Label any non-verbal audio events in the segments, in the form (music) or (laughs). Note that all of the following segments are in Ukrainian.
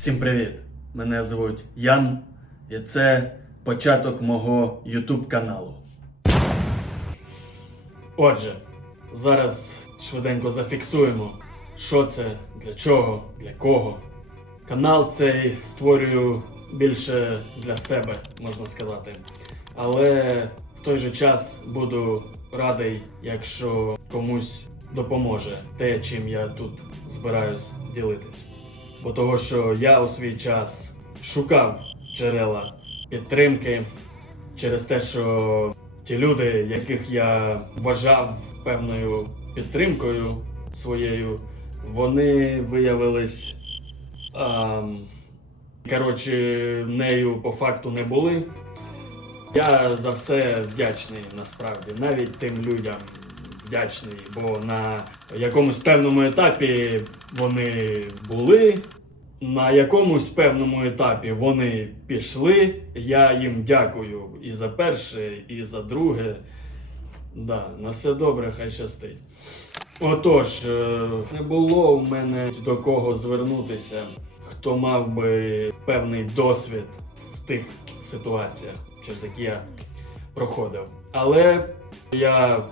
Всім привіт! Мене звуть Ян, і це початок мого YouTube каналу. Отже, зараз швиденько зафіксуємо, що це, для чого, для кого. Канал цей створюю більше для себе, можна сказати. Але в той же час буду радий, якщо комусь допоможе те, чим я тут збираюсь ділитись. Бо того, що я у свій час шукав джерела підтримки через те, що ті люди, яких я вважав певною підтримкою своєю, вони виявились. ем, коротше, нею по факту не були. Я за все вдячний насправді, навіть тим людям вдячний, бо на якомусь певному етапі вони були, на якомусь певному етапі вони пішли. Я їм дякую і за перше, і за друге. Да, на все добре, хай щастить. Отож, е, не було в мене до кого звернутися, хто мав би певний досвід в тих ситуаціях, через які я проходив. Але я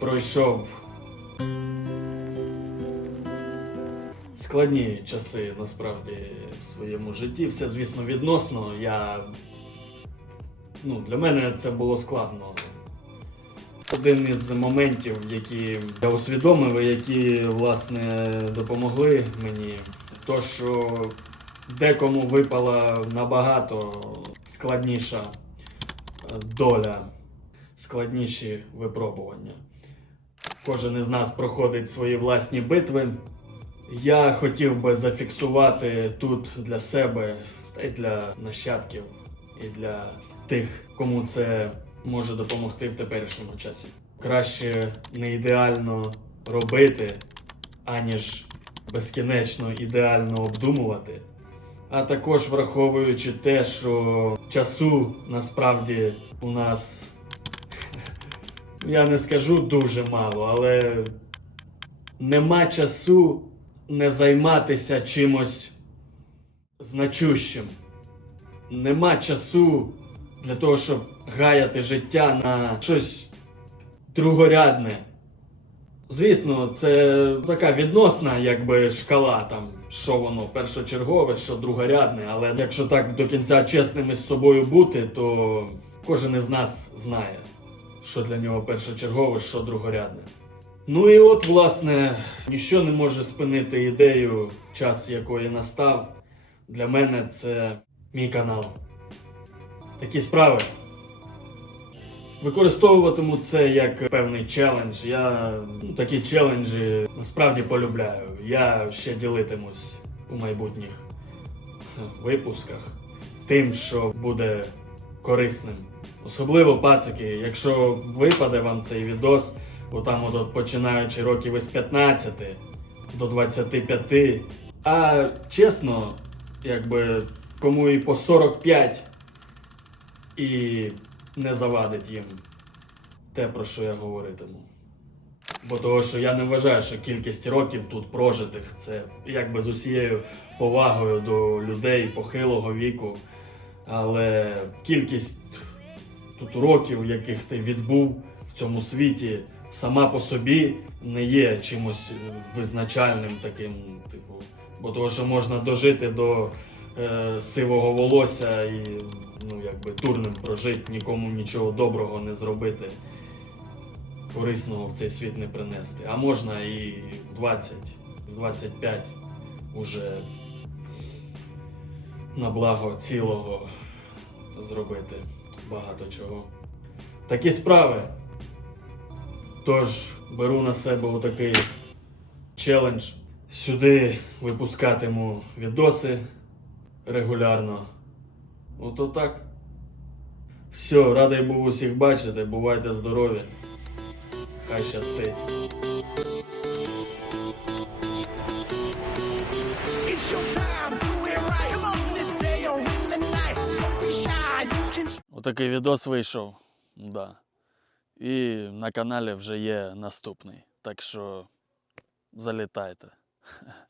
пройшов складні часи насправді в своєму житті. Все, звісно, відносно. Я... Ну, для мене це було складно. Один із моментів, які я усвідомив, які власне допомогли мені, то що декому випала набагато складніша е, доля, складніші випробування. Кожен із нас проходить свої власні битви. Я хотів би зафіксувати тут для себе та й для нащадків, і для тих, кому це може допомогти в теперішньому часі. Краще не ідеально робити, аніж безкінечно ідеально обдумувати. А також враховуючи те, що часу насправді у нас (laughs) я не скажу дуже мало, але нема часу не займатися чимось значущим. Нема часу для того, щоб гаяти життя на щось другорядне. Звісно, це така відносна якби шкала, там, що воно першочергове, що другорядне, але якщо так до кінця чесними з собою бути, то кожен із нас знає, що для нього першочергове, що другорядне. Ну і от, власне, ніщо не може спинити ідею, час якої настав. Для мене це мій канал. Такі справи. Використовуватиму це як певний челендж. Я ну, такі челенджі насправді полюбляю. Я ще ділитимусь у майбутніх випусках тим, що буде корисним. Особливо пацики, якщо випаде вам цей відос, отам от, от починаючи років із 15 до 25. А чесно, якби кому і по 45 і не завадить їм те, про що я говоритиму. Бо того, що я не вважаю, що кількість років тут прожитих це якби з усією повагою до людей похилого віку. Але кількість тут років, яких ти відбув в цьому світі, сама по собі не є чимось е, визначальним таким, типу, бо того, що можна дожити до е, сивого волосся і ну, якби турним прожити, нікому нічого доброго не зробити, корисного в цей світ не принести. А можна і в 20, в 25 уже на благо цілого зробити багато чого. Такі справи. Тож беру на себе отакий челендж. Сюди випускатиму відоси регулярно. Ото так. Все, радий був усіх бачити. Бувайте здорові. Хай щастить. Отакий відос вийшов. Да. І на каналі вже є наступний. Так що залітайте. (laughs)